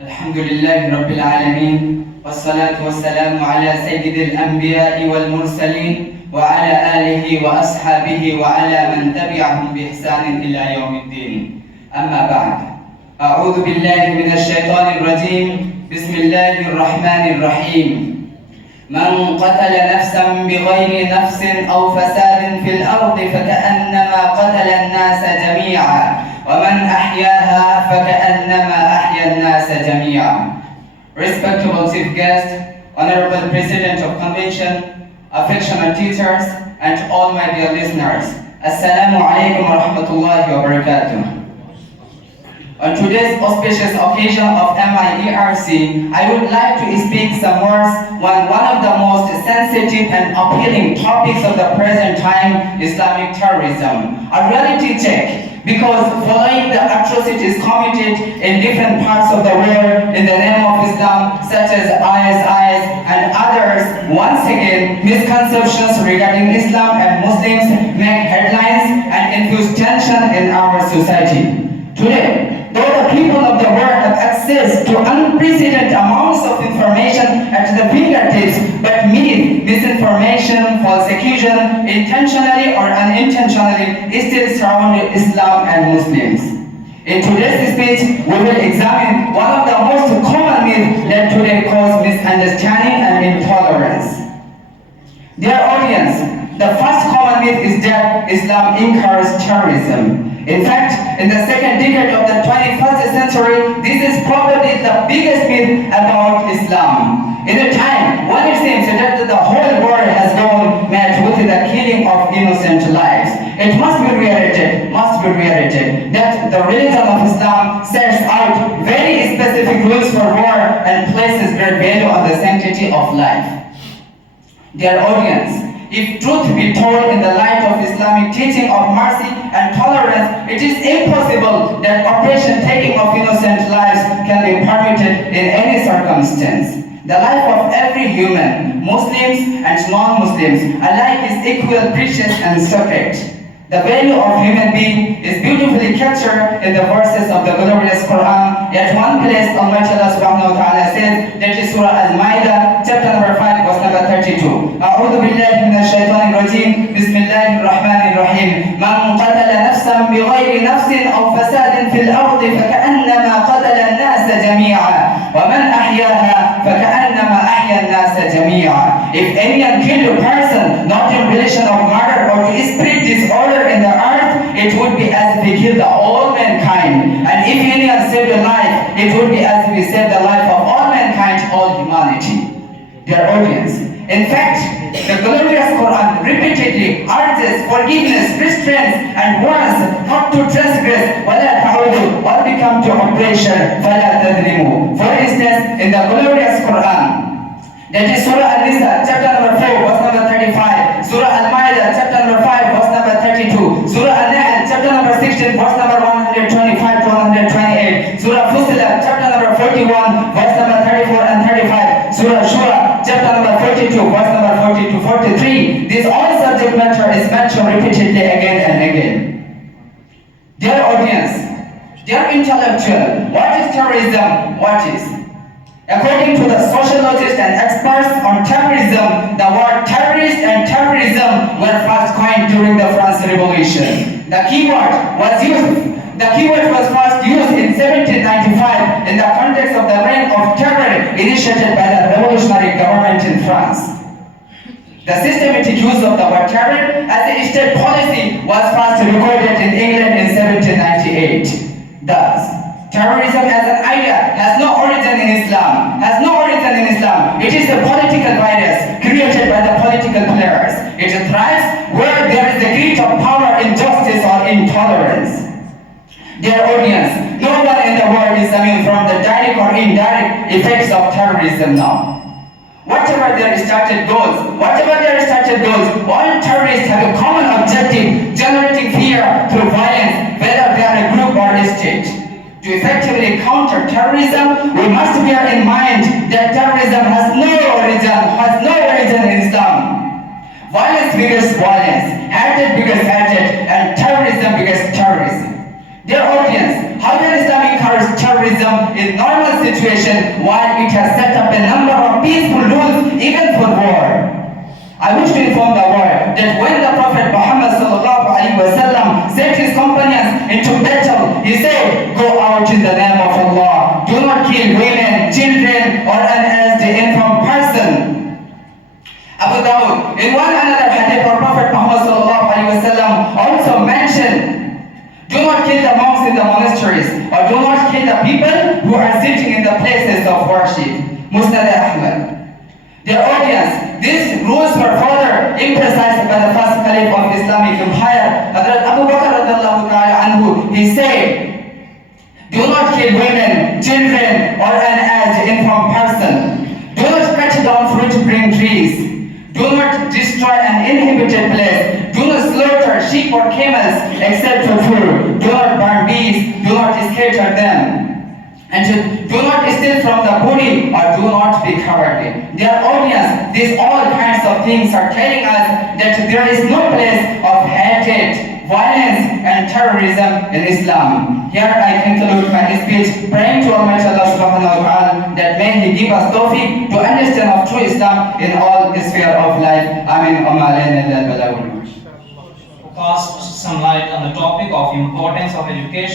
الحمد لله رب العالمين والصلاة والسلام على سيد الأنبياء والمرسلين وعلى آله وأصحابه وعلى من تبعهم بإحسان إلى يوم الدين. أما بعد، أعوذ بالله من الشيطان الرجيم. بسم الله الرحمن الرحيم. من قتل نفسا بغير نفس أو فساد في الأرض فكأنما قتل الناس جميعا ومن أحياها فكأنما أحيا الناس جميعا. Respectable Chief Guest, Honorable President of Convention, affectionate teachers, and all my dear listeners, Assalamu alaikum wa rahmatullahi wa barakatuh. On today's auspicious occasion of MIERC, I would like to speak some words on one of the most sensitive and appealing topics of the present time, Islamic terrorism. A reality check, because following the atrocities committed in different parts of the world in the name of Islam, such as ISIS and others, once again, misconceptions regarding Islam and Muslims make headlines and infuse tension in our society. Today, though the people of the world have access to unprecedented amounts of information at the fingertips, but myth, misinformation, false accusation, intentionally or unintentionally, still surround Islam and Muslims. In today's speech, we will examine one of the most common myths that today cause misunderstanding and intolerance. Dear audience, the first common myth is that Islam encourages terrorism. In fact, in the second decade of the 21st century, this is probably the biggest myth about Islam. In a time when it seems that the whole world has gone mad with the killing of innocent lives, it must be reiterated that the religion of Islam sets out very specific rules for war and places great value on the sanctity of life. Dear audience, if truth be told in the light of Islamic teaching of mercy and tolerance, it is impossible that oppression taking of innocent lives can be permitted in any circumstance. The life of every human, Muslims and non-Muslims alike, is equal, precious and sacred. The value of human being is beautifully captured in the verses of the glorious Quran. At one place, Almighty Allah subhanahu wa ta'ala says, that is Surah Al-Ma'idah, chapter number 5, verse number 32. أعوذ بالله من الشيطان الرجيم. بسم الله الرحمن الرحيم. من قتل نفسا بغير نفس أو فساد في الأرض فكأنما قتل الناس جميعا ومن أحياها فكأنما أحيا الناس جميعا. If anyone killed a person not in relation of murder or to spread disorder in the earth, it would be as if he killed all mankind. And if anyone saved a life, it would be as if he saved the life of all mankind, all humanity. Dear audience, in fact, the glorious Quran repeatedly urges forgiveness, restraints, and warns not to transgress وَلَا تَعُودُوا or become to oppression فَلَا تَظْلِمُوا. For instance, in the glorious Quran, that is Surah Al-Nisa, chapter number 4, verse number 35, Surah Al-Ma'idah, chapter number 5, verse number 32, Surah Al-Nahl, chapter number 16, verse number 125 to 128, Surah Fussilat, chapter number 41, verse number 34 and 35, Surah Shura, chapter number 42, verse number 40 to 43. This all subject matter is mentioned repeatedly again and again. Dear audience, dear intellectual, what is terrorism? What is? According to the sociologists and experts on terrorism, the word terrorist and terrorism were first coined during the French Revolution. The keyword was first used in 1795 in the context of the reign of terror initiated by the revolutionary government in France. The systematic use of the word terror as a state policy was first recorded in England in 1798. Thus, terrorism as an idea has no origin in Islam. It is a political virus created by the political players. It thrives where there is a greed of power, injustice, or intolerance. Dear audience, no one in the world is immune from the direct or indirect effects of terrorism now. Whatever their started goals, all terrorists have a common objective: generating fear through violence, whether they are a group or a state. To effectively counter terrorism, we must bear in mind that terrorism has no origin in Islam. Violence begets violence, hatred begets hatred, and terrorism begets terrorism. Dear audience, how can Islam encourage terrorism? terrorism in normal situation, while it has set up a number of peaceful rules even for war. I wish to inform the world that when the Prophet Muhammad sent his companions into battle, he said, "Go out in the name of Allah. Do not kill women, children, or an infirm person." Abu Dawud, in one another hadith, our Prophet Muhammad also mentioned, "Do not kill the monks in the monasteries, or do not kill the people who are sitting in the places of worship." Musnad Ahmad. Their audience, these rules were further emphasized by the first caliph of Islamic Empire, Hazrat Abu Bakr radiallahu ta'ala anhu. He said, "Do not kill women, children, or an aged infirm person. Do not cut down fruit-bearing trees. Do not destroy an inhabited place. Do not slaughter sheep or camels except for food. Do not burn beasts. Do not scatter them. And do not steal from the booty, or do not be cowardly." Their audience, these all kinds of things are telling us that there is no place of hatred, violence, and terrorism in Islam. Here I conclude my speech, praying to Almighty Allah subhanahu wa ta'ala that may He give us tawfiq to understand of true Islam in all sphere of life. Amin. Cast some light on the topic of importance of education.